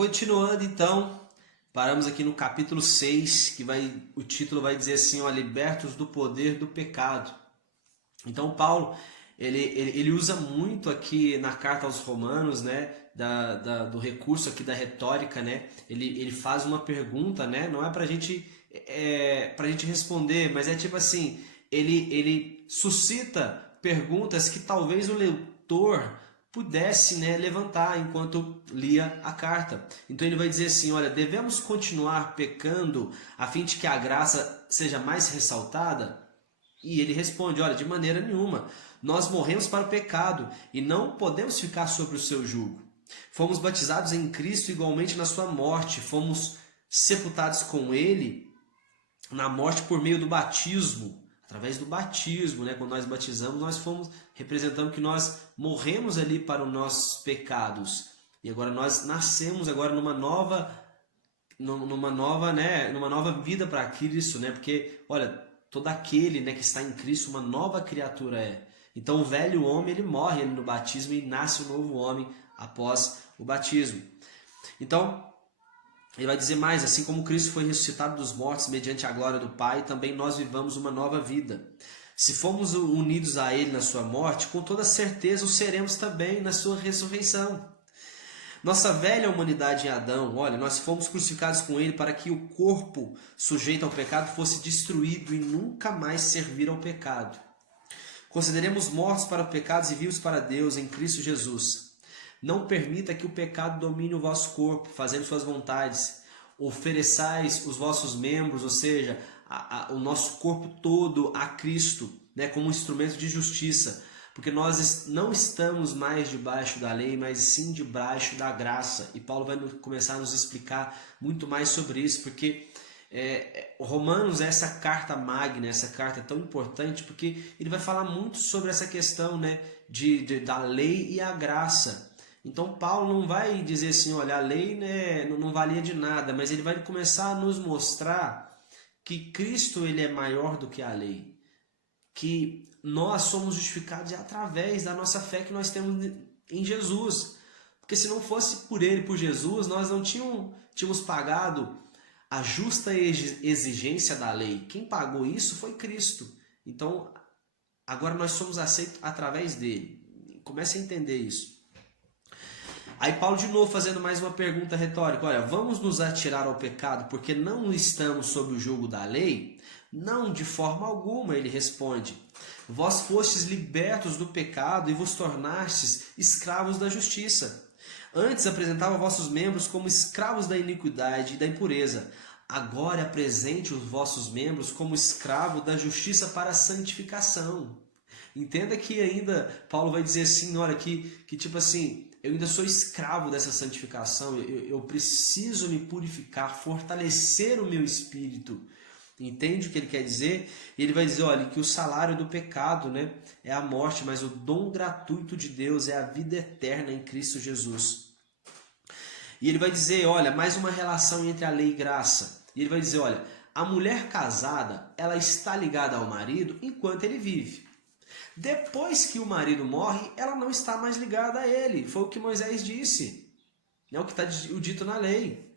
Continuando então, paramos aqui no capítulo 6, o título vai dizer assim, ó, libertos do poder do pecado. Então Paulo, ele usa muito aqui na carta aos Romanos, né, do recurso aqui da retórica, né, ele faz uma pergunta, né, não é pra gente responder, mas é tipo assim, ele suscita perguntas que talvez o leitor pudesse, né, levantar enquanto lia a carta. Então ele vai dizer assim, olha, devemos continuar pecando a fim de que a graça seja mais ressaltada? E ele responde, olha, de maneira nenhuma. Nós morremos para o pecado e não podemos ficar sobre o seu jugo. Fomos batizados em Cristo igualmente na sua morte. Fomos sepultados com ele na morte por meio do batismo. Através do batismo, né? Quando nós batizamos, nós fomos representando que nós morremos ali para os nossos pecados. E agora nós nascemos agora numa nova vida para Cristo, né? Porque, olha, todo aquele, né, que está em Cristo, uma nova criatura é. Então o velho homem, ele morre ali no batismo e nasce um novo homem após o batismo. Então, ele vai dizer mais, assim como Cristo foi ressuscitado dos mortos mediante a glória do Pai, também nós vivamos uma nova vida. Se fomos unidos a Ele na sua morte, com toda certeza o seremos também na sua ressurreição. Nossa velha humanidade em Adão, olha, nós fomos crucificados com Ele para que o corpo sujeito ao pecado fosse destruído e nunca mais servir ao pecado. Consideremos mortos para os pecados e vivos para Deus em Cristo Jesus. Não permita que o pecado domine o vosso corpo, fazendo suas vontades. Ofereçais os vossos membros, ou seja, o nosso corpo todo a Cristo, né, como um instrumento de justiça. Porque nós não estamos mais debaixo da lei, mas sim debaixo da graça. E Paulo vai começar a nos explicar muito mais sobre isso, porque Romanos é essa carta magna, essa carta tão importante, porque ele vai falar muito sobre essa questão, né, da lei e a graça. Então Paulo não vai dizer assim, olha, a lei, né, não valia de nada, mas ele vai começar a nos mostrar que Cristo ele é maior do que a lei, que nós somos justificados através da nossa fé que nós temos em Jesus, porque se não fosse por ele, por Jesus, nós não tínhamos pagado a justa exigência da lei. Quem pagou isso foi Cristo. Então agora nós somos aceitos através dele. Comece a entender isso. Aí Paulo de novo fazendo mais uma pergunta retórica. Olha, vamos nos atirar ao pecado porque não estamos sob o jugo da lei? Não, de forma alguma, ele responde. Vós fostes libertos do pecado e vos tornastes escravos da justiça. Antes apresentava vossos membros como escravos da iniquidade e da impureza. Agora apresente os vossos membros como escravos da justiça para a santificação. Entenda que ainda Paulo vai dizer assim, olha, que tipo assim, eu ainda sou escravo dessa santificação, eu preciso me purificar, fortalecer o meu espírito. Entende o que ele quer dizer? Ele vai dizer, olha, que o salário do pecado, né, é a morte, mas o dom gratuito de Deus é a vida eterna em Cristo Jesus. E ele vai dizer, olha, mais uma relação entre a lei e graça. E ele vai dizer, olha, a mulher casada, ela está ligada ao marido enquanto ele vive. Depois que o marido morre, ela não está mais ligada a ele. Foi o que Moisés disse. É o que está dito na lei.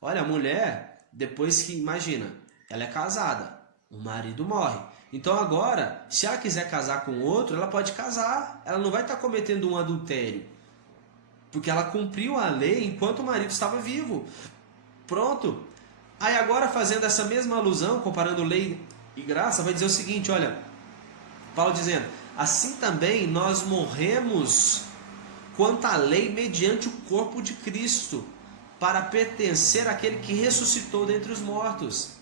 Olha, a mulher, depois que, imagina, ela é casada, o marido morre. Então agora, se ela quiser casar com outro, ela pode casar. Ela não vai estar cometendo um adultério. Porque ela cumpriu a lei enquanto o marido estava vivo. Pronto. Aí agora, fazendo essa mesma alusão, comparando lei e graça, vai dizer o seguinte, olha, Paulo dizendo, assim também nós morremos quanto à lei mediante o corpo de Cristo, para pertencer àquele que ressuscitou dentre os mortos.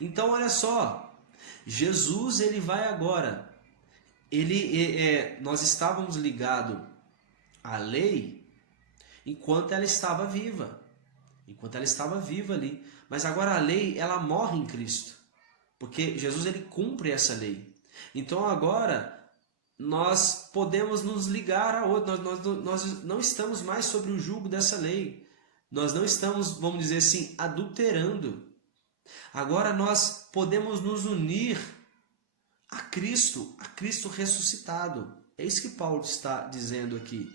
Então olha só, Jesus ele vai agora, nós estávamos ligados à lei enquanto ela estava viva, ali, mas agora a lei ela morre em Cristo, porque Jesus ele cumpre essa lei. Então agora nós podemos nos ligar a outro, nós não estamos mais sobre o jugo dessa lei, nós não estamos, vamos dizer assim, adulterando. Agora nós podemos nos unir a Cristo ressuscitado. É isso que Paulo está dizendo aqui.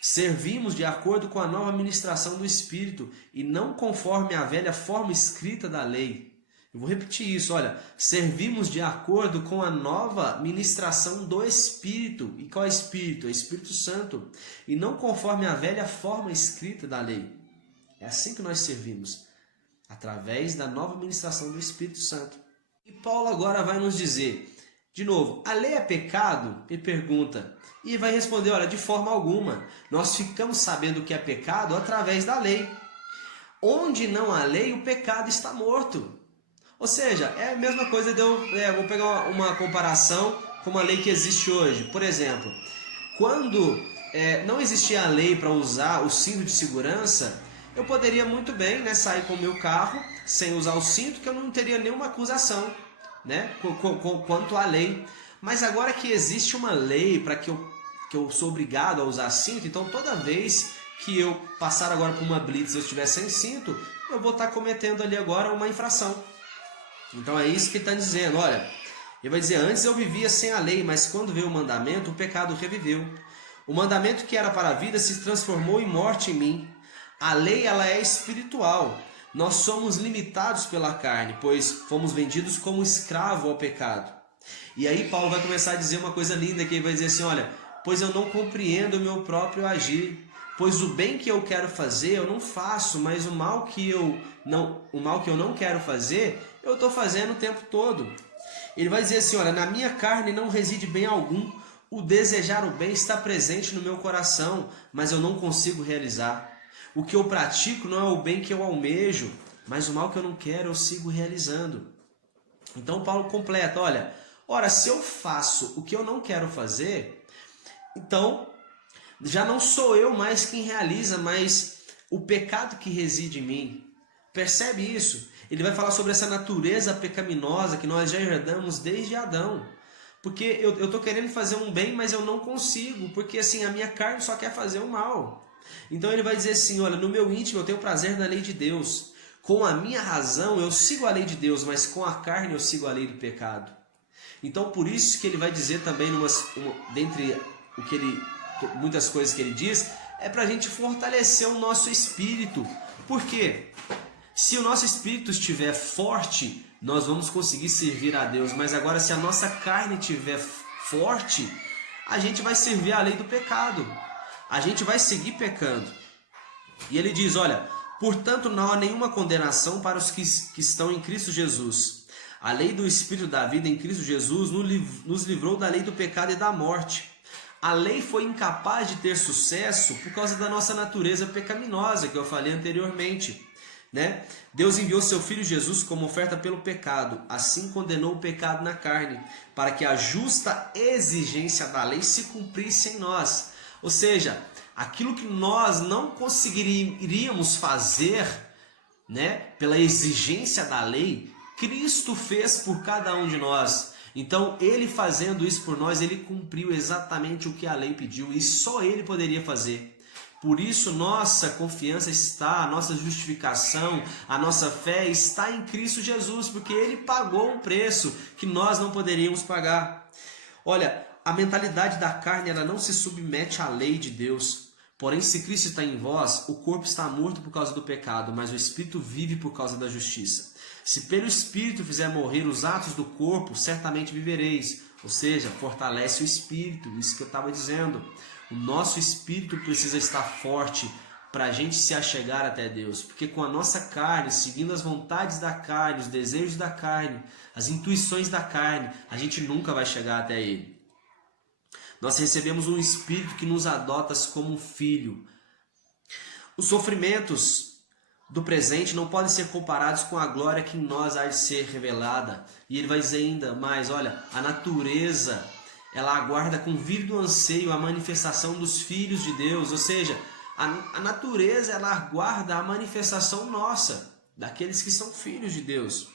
Servimos de acordo com a nova ministração do Espírito e não conforme a velha forma escrita da lei. Eu vou repetir isso, olha. Servimos de acordo com a nova ministração do Espírito. E qual é o Espírito? É o Espírito Santo. E não conforme a velha forma escrita da lei. É assim que nós servimos. Através da nova ministração do Espírito Santo. E Paulo agora vai nos dizer, de novo, a lei é pecado? Ele pergunta. E vai responder, olha, de forma alguma. Nós ficamos sabendo o que é pecado através da lei. Onde não há lei, o pecado está morto. Ou seja, é a mesma coisa de eu vou pegar uma comparação com uma lei que existe hoje. Por exemplo, quando não existia a lei para usar o cinto de segurança, eu poderia muito bem, né, sair com o meu carro sem usar o cinto, que eu não teria nenhuma acusação, né, quanto à lei. Mas agora que existe uma lei para que eu sou obrigado a usar cinto, então toda vez que eu passar agora por uma blitz e eu estiver sem cinto, eu vou estar cometendo ali agora uma infração. Então é isso que ele está dizendo, olha, ele vai dizer, antes eu vivia sem a lei, mas quando veio o mandamento, o pecado reviveu. O mandamento que era para a vida se transformou em morte em mim. A lei, ela é espiritual. Nós somos limitados pela carne, pois fomos vendidos como escravo ao pecado. E aí Paulo vai começar a dizer uma coisa linda, que ele vai dizer assim, olha, pois eu não compreendo o meu próprio agir. Pois o bem que eu quero fazer, eu não faço, mas o mal que eu não quero fazer, eu estou fazendo o tempo todo. Ele vai dizer assim, olha, na minha carne não reside bem algum, o desejar o bem está presente no meu coração, mas eu não consigo realizar. O que eu pratico não é o bem que eu almejo, mas o mal que eu não quero eu sigo realizando. Então Paulo completa, olha, ora, se eu faço o que eu não quero fazer, então já não sou eu mais quem realiza, mas o pecado que reside em mim. Percebe isso? Ele vai falar sobre essa natureza pecaminosa que nós já herdamos desde Adão. Porque eu estou querendo fazer um bem, mas eu não consigo, porque assim, a minha carne só quer fazer o mal. Então ele vai dizer assim, olha, no meu íntimo eu tenho prazer na lei de Deus. Com a minha razão eu sigo a lei de Deus, mas com a carne eu sigo a lei do pecado. Então por isso que ele vai dizer também, dentre muitas coisas que ele diz, é para a gente fortalecer o nosso espírito. Por quê? Se o nosso espírito estiver forte, nós vamos conseguir servir a Deus. Mas agora, se a nossa carne estiver forte, a gente vai servir a lei do pecado. A gente vai seguir pecando. E ele diz, olha, portanto não há nenhuma condenação para os que estão em Cristo Jesus. A lei do Espírito da vida em Cristo Jesus nos livrou da lei do pecado e da morte. A lei foi incapaz de ter sucesso por causa da nossa natureza pecaminosa, que eu falei anteriormente, né? Deus enviou seu Filho Jesus como oferta pelo pecado, assim condenou o pecado na carne, para que a justa exigência da lei se cumprisse em nós. Ou seja, aquilo que nós não conseguiríamos fazer, né, pela exigência da lei, Cristo fez por cada um de nós. Então, ele fazendo isso por nós, ele cumpriu exatamente o que a lei pediu e só ele poderia fazer. Por isso, nossa confiança está, a nossa justificação, a nossa fé está em Cristo Jesus, porque ele pagou um preço que nós não poderíamos pagar. Olha, a mentalidade da carne ela não se submete à lei de Deus. Porém, se Cristo está em vós, o corpo está morto por causa do pecado, mas o Espírito vive por causa da justiça. Se pelo Espírito fizer morrer os atos do corpo, certamente vivereis. Ou seja, fortalece o Espírito, isso que eu estava dizendo. O nosso Espírito precisa estar forte para a gente se achegar até Deus. Porque com a nossa carne, seguindo as vontades da carne, os desejos da carne, as intuições da carne, a gente nunca vai chegar até Ele. Nós recebemos um Espírito que nos adota como um filho. Os sofrimentos do presente não podem ser comparados com a glória que em nós há de ser revelada. E ele vai dizer ainda mais, olha, a natureza, ela aguarda com vívido anseio a manifestação dos filhos de Deus. Ou seja, a natureza, ela aguarda a manifestação nossa, daqueles que são filhos de Deus.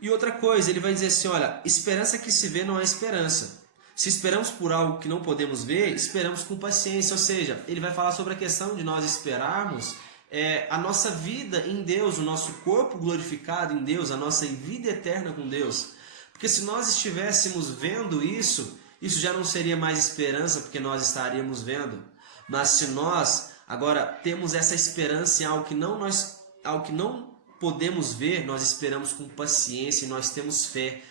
E outra coisa, ele vai dizer assim, olha, esperança que se vê não é esperança. Se esperamos por algo que não podemos ver, esperamos com paciência. Ou seja, ele vai falar sobre a questão de nós esperarmos a nossa vida em Deus, o nosso corpo glorificado em Deus, a nossa vida eterna com Deus. Porque se nós estivéssemos vendo isso já não seria mais esperança, porque nós estaríamos vendo. Mas se nós agora temos essa esperança em algo que não podemos ver, nós esperamos com paciência e nós temos fé.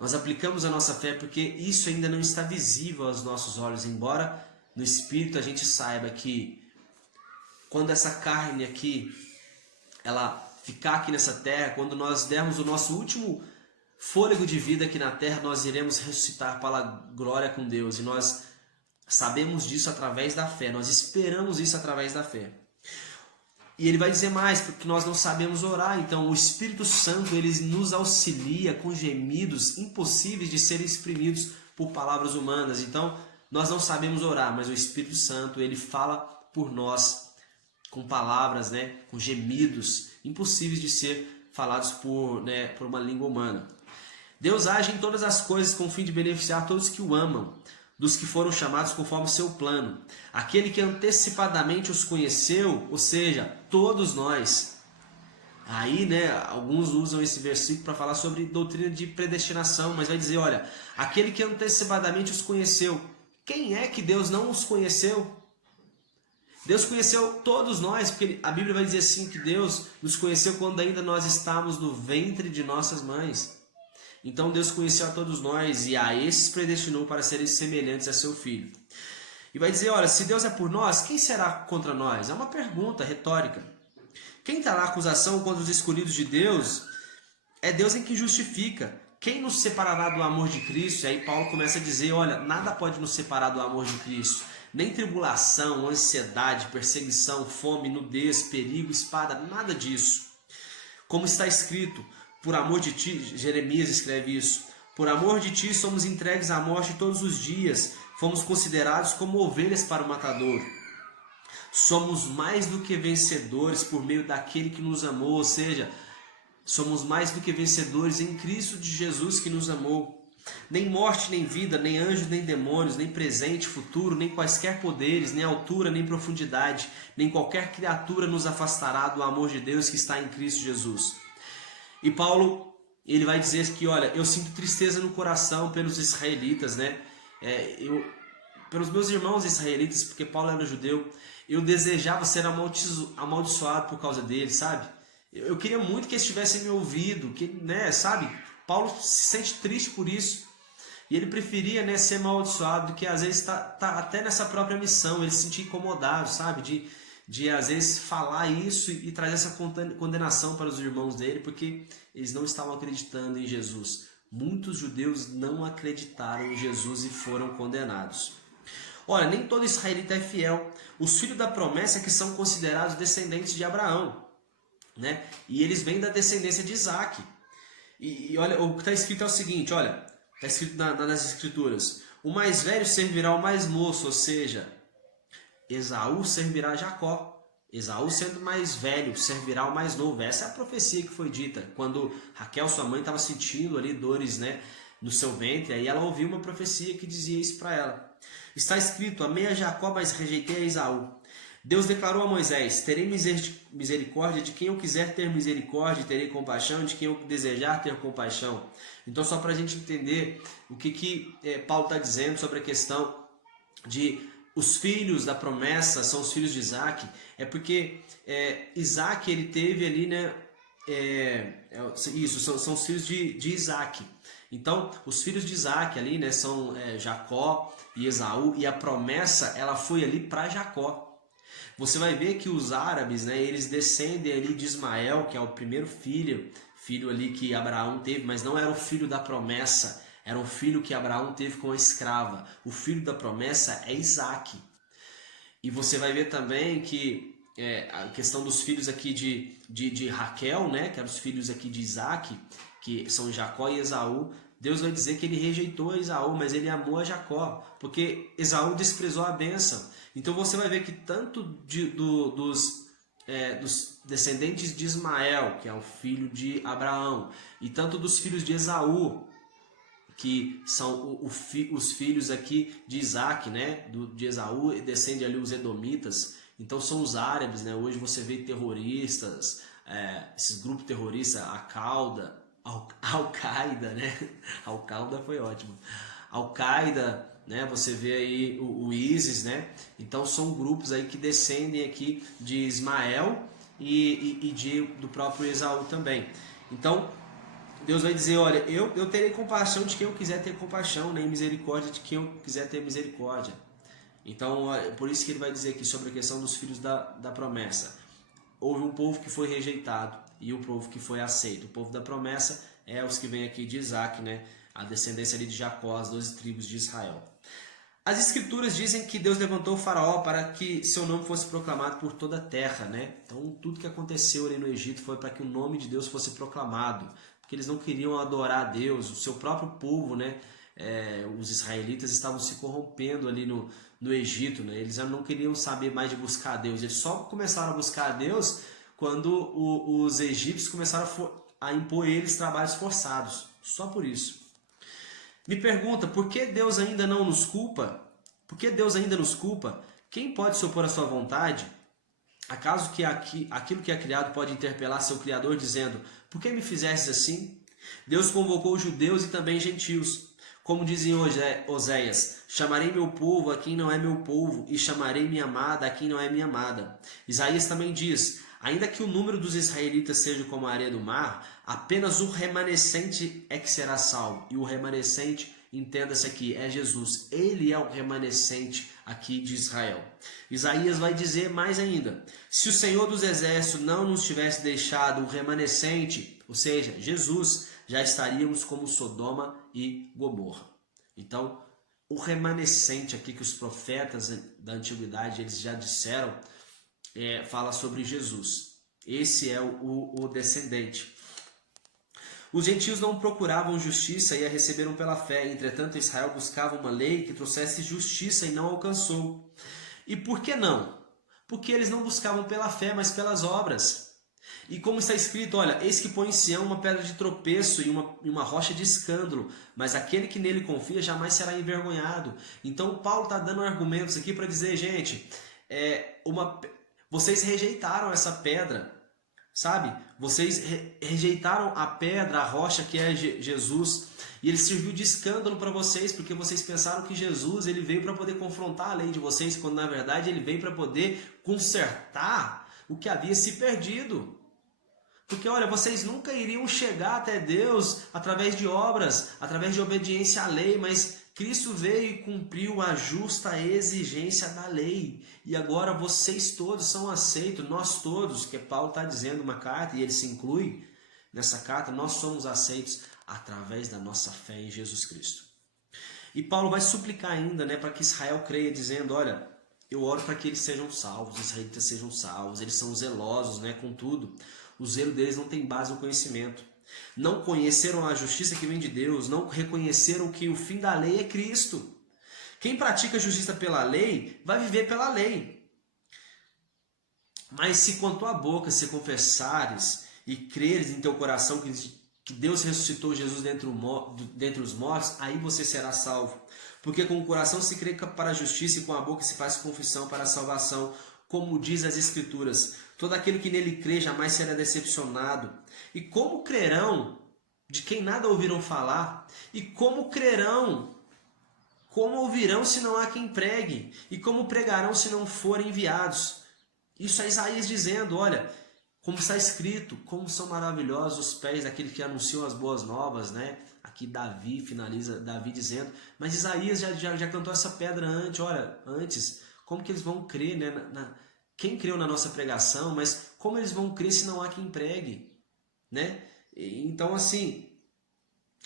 Nós aplicamos a nossa fé porque isso ainda não está visível aos nossos olhos, embora no Espírito a gente saiba que quando essa carne aqui, ela ficar aqui nessa terra, quando nós dermos o nosso último fôlego de vida aqui na terra, nós iremos ressuscitar para a glória com Deus. E nós sabemos disso através da fé, nós esperamos isso através da fé. E ele vai dizer mais, porque nós não sabemos orar, então o Espírito Santo ele nos auxilia com gemidos impossíveis de serem exprimidos por palavras humanas. Então nós não sabemos orar, mas o Espírito Santo ele fala por nós com palavras, né, com gemidos impossíveis de ser falados por uma língua humana. Deus age em todas as coisas com o fim de beneficiar todos que o amam, dos que foram chamados conforme o seu plano. Aquele que antecipadamente os conheceu, ou seja, todos nós. Aí, alguns usam esse versículo para falar sobre doutrina de predestinação, mas vai dizer, olha, aquele que antecipadamente os conheceu. Quem é que Deus não os conheceu? Deus conheceu todos nós, porque a Bíblia vai dizer assim, que Deus nos conheceu quando ainda nós estávamos no ventre de nossas mães. Então Deus conheceu a todos nós e a esses predestinou para serem semelhantes a seu Filho. E vai dizer, olha, se Deus é por nós, quem será contra nós? É uma pergunta retórica. Quem trará acusação contra os escolhidos de Deus? É Deus em que justifica. Quem nos separará do amor de Cristo? E aí Paulo começa a dizer, olha, nada pode nos separar do amor de Cristo. Nem tribulação, ansiedade, perseguição, fome, nudez, perigo, espada, nada disso. Como está escrito, por amor de ti, Jeremias escreve isso, por amor de ti somos entregues à morte todos os dias, fomos considerados como ovelhas para o matador. Somos mais do que vencedores por meio daquele que nos amou, ou seja, somos mais do que vencedores em Cristo de Jesus que nos amou. Nem morte, nem vida, nem anjos, nem demônios, nem presente, futuro, nem quaisquer poderes, nem altura, nem profundidade, nem qualquer criatura nos afastará do amor de Deus que está em Cristo Jesus. E Paulo, ele vai dizer que, olha, eu sinto tristeza no coração pelos israelitas, pelos meus irmãos israelitas, porque Paulo era judeu, eu desejava ser amaldiçoado por causa deles, sabe? Eu queria muito que eles tivessem me ouvido, sabe? Paulo se sente triste por isso. E ele preferia ser amaldiçoado do que às vezes tá até nessa própria missão, ele se sentia incomodado, sabe? De às vezes falar isso e trazer essa condenação para os irmãos dele, porque eles não estavam acreditando em Jesus. Muitos judeus não acreditaram em Jesus e foram condenados. Olha, nem todo israelita é fiel. Os filhos da promessa que são considerados descendentes de Abraão, E eles vêm da descendência de Isaac. E olha, o que está escrito é o seguinte, olha, está escrito nas escrituras, o mais velho servirá ao mais moço, ou seja, Esaú servirá a Jacó. Esaú, sendo mais velho, servirá ao mais novo. Essa é a profecia que foi dita quando Raquel, sua mãe, estava sentindo ali dores no seu ventre. Aí ela ouviu uma profecia que dizia isso para ela. Está escrito, amei a Jacó, mas rejeitei a Esaú. Deus declarou a Moisés, terei misericórdia de quem eu quiser ter misericórdia, e terei compaixão de quem eu desejar ter compaixão. Então, só para a gente entender o que Paulo está dizendo sobre a questão de os filhos da promessa são os filhos de Isaac, é porque Isaac ele teve ali, são os filhos de Isaac. Então, os filhos de Isaac ali, são Jacó e Esaú, e a promessa ela foi ali para Jacó. Você vai ver que os árabes, eles descendem ali de Ismael, que é o primeiro filho ali que Abraão teve, mas não era o filho da promessa. Era um filho que Abraão teve com a escrava. O filho da promessa é Isaac. E você vai ver também que a questão dos filhos aqui de Raquel, que eram os filhos aqui de Isaac, que são Jacó e Esaú, Deus vai dizer que ele rejeitou a Esaú, mas ele amou a Jacó, porque Esaú desprezou a bênção. Então você vai ver que tanto dos descendentes de Ismael, que é o filho de Abraão, e tanto dos filhos de Esaú, que são os filhos aqui de Isaac, de Esaú, descende ali os edomitas, então são os árabes, hoje você vê terroristas, esses grupos terroristas, Al-Qaeda, Al-Qaeda foi ótimo, Al-Qaeda, né? Você vê aí o Ísis, né? Então são grupos aí que descendem aqui de Ismael e do próprio Esaú também. Então Deus vai dizer, olha, eu terei compaixão de quem eu quiser ter compaixão, nem misericórdia de quem eu quiser ter misericórdia. Então, por isso que ele vai dizer aqui sobre a questão dos filhos da promessa. Houve um povo que foi rejeitado e o povo que foi aceito. O povo da promessa é os que vêm aqui de Isaac, né? A descendência ali de Jacó, as 12 tribos de Israel. As escrituras dizem que Deus levantou o faraó para que seu nome fosse proclamado por toda a terra, né? Então, tudo que aconteceu ali no Egito foi para que o nome de Deus fosse proclamado. Porque eles não queriam adorar a Deus, o seu próprio povo, né? Os israelitas estavam se corrompendo ali no Egito, né? Eles já não queriam saber mais de buscar a Deus, eles só começaram a buscar a Deus quando os egípcios começaram a impor eles trabalhos forçados, só por isso. Me pergunta, por que Deus ainda não nos culpa? Por que Deus ainda nos culpa? Quem pode se opor à sua vontade? Acaso que aquilo que é criado pode interpelar seu Criador dizendo, por que me fizestes assim? Deus convocou judeus e também gentios. Como diz em Oséias, chamarei meu povo a quem não é meu povo, e chamarei minha amada a quem não é minha amada. Isaías também diz, ainda que o número dos israelitas seja como a areia do mar, apenas o remanescente é que será salvo. E o remanescente, entenda-se aqui, é Jesus. Ele é o remanescente aqui de Israel. Isaías vai dizer mais ainda, se o Senhor dos Exércitos não nos tivesse deixado o remanescente, ou seja, Jesus, já estaríamos como Sodoma e Gomorra. Então, o remanescente aqui que os profetas da antiguidade eles já disseram, fala sobre Jesus. Esse é o descendente. Os gentios não procuravam justiça e a receberam pela fé. Entretanto, Israel buscava uma lei que trouxesse justiça e não alcançou. E por que não? Porque eles não buscavam pela fé, mas pelas obras. E como está escrito, olha, eis que põe em Sião uma pedra de tropeço e uma rocha de escândalo, mas aquele que nele confia jamais será envergonhado. Então Paulo está dando argumentos aqui para dizer, gente, vocês rejeitaram essa pedra, sabe? Vocês rejeitaram a pedra, a rocha que é Jesus, e ele serviu de escândalo para vocês, porque vocês pensaram que Jesus ele veio para poder confrontar a lei de vocês, quando na verdade ele veio para poder consertar o que havia se perdido. Porque, olha, vocês nunca iriam chegar até Deus através de obras, através de obediência à lei, mas Cristo veio e cumpriu a justa exigência da lei. E agora vocês todos são aceitos, nós todos, que Paulo está dizendo uma carta, e ele se inclui nessa carta, nós somos aceitos através da nossa fé em Jesus Cristo. E Paulo vai suplicar ainda, né, para que Israel creia, dizendo, olha, eu oro para que eles sejam salvos, os israelitas sejam salvos, eles são zelosos, né, com tudo. O zelo deles não tem base no conhecimento. Não conheceram a justiça que vem de Deus, não reconheceram que o fim da lei é Cristo. Quem pratica a justiça pela lei, vai viver pela lei. Mas se com a tua boca se confessares e creres em teu coração que Deus ressuscitou Jesus dentre os mortos, aí você será salvo. Porque com o coração se crê para a justiça e com a boca se faz confissão para a salvação. Como diz as Escrituras, todo aquele que nele crê jamais será decepcionado. E como crerão de quem nada ouviram falar? E como crerão? Como ouvirão se não há quem pregue? E como pregarão se não forem enviados? Isso é Isaías dizendo, olha, como está escrito, como são maravilhosos os pés daquele que anunciou as boas novas, né? Aqui Davi finaliza, Davi dizendo, mas Isaías já cantou essa pedra antes, como que eles vão crer, né? Quem creu na nossa pregação, mas como eles vão crer se não há quem pregue, né? Então, assim,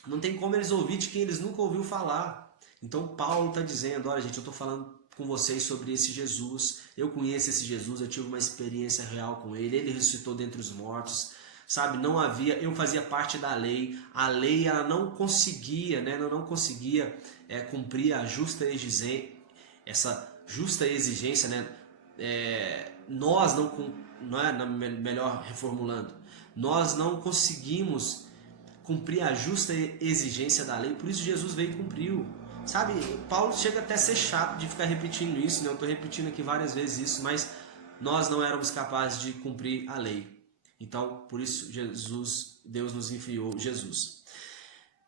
não tem como eles ouvir de quem eles nunca ouviram falar. Então, Paulo está dizendo, olha, gente, eu estou falando com vocês sobre esse Jesus, eu conheço esse Jesus, eu tive uma experiência real com ele ressuscitou dentre os mortos, sabe? Não havia, eu fazia parte da lei, a lei ela não conseguia, né? Não conseguia cumprir a justa exigência, essa justa exigência, né? Nós não é, melhor reformulando, nós não conseguimos cumprir a justa exigência da lei, por isso Jesus veio e cumpriu, sabe? Paulo chega até a ser chato de ficar repetindo isso, né? Eu estou repetindo aqui várias vezes isso, mas nós não éramos capazes de cumprir a lei, então por isso Deus nos enviou Jesus.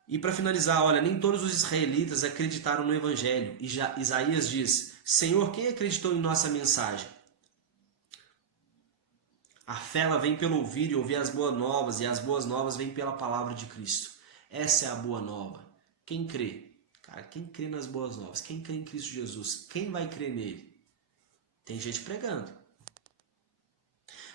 E para finalizar, olha, nem todos os israelitas acreditaram no evangelho. E Isaías diz: Senhor, quem acreditou em nossa mensagem? A fé ela vem pelo ouvir e ouvir as boas novas, e as boas novas vêm pela palavra de Cristo. Essa é a boa nova. Quem crê? Cara, quem crê nas boas novas? Quem crê em Cristo Jesus? Quem vai crer nele? Tem gente pregando.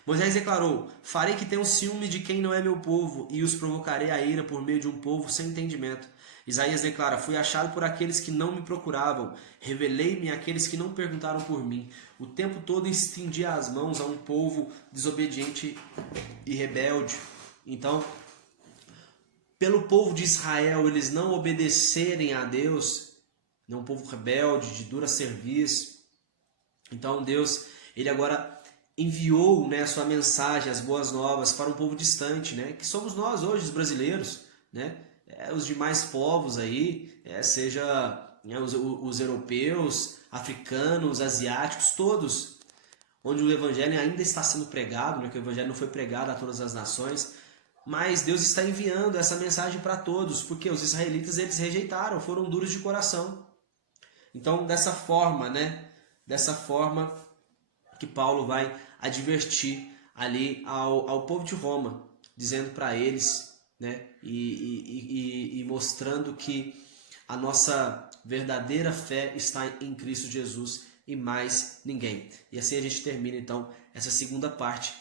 Moisés declarou: farei que tenham ciúme de quem não é meu povo, e os provocarei a ira por meio de um povo sem entendimento. Isaías declara: fui achado por aqueles que não me procuravam, revelei-me àqueles que não perguntaram por mim. O tempo todo estendia as mãos a um povo desobediente e rebelde. Então, pelo povo de Israel eles não obedecerem a Deus, é um povo rebelde, de dura serviço. Então Deus, ele agora enviou, né, a sua mensagem, as boas novas, para um povo distante, né, que somos nós hoje, os brasileiros, né, os demais povos aí, seja, né, os europeus, africanos, asiáticos, todos, onde o evangelho ainda está sendo pregado, né, que o evangelho não foi pregado a todas as nações, mas Deus está enviando essa mensagem para todos, porque os israelitas eles rejeitaram, foram duros de coração. Então, dessa forma, né, dessa forma que Paulo vai advertir ali ao povo de Roma, dizendo para eles, né, e mostrando que a nossa verdadeira fé está em Cristo Jesus e mais ninguém. E assim a gente termina então essa segunda parte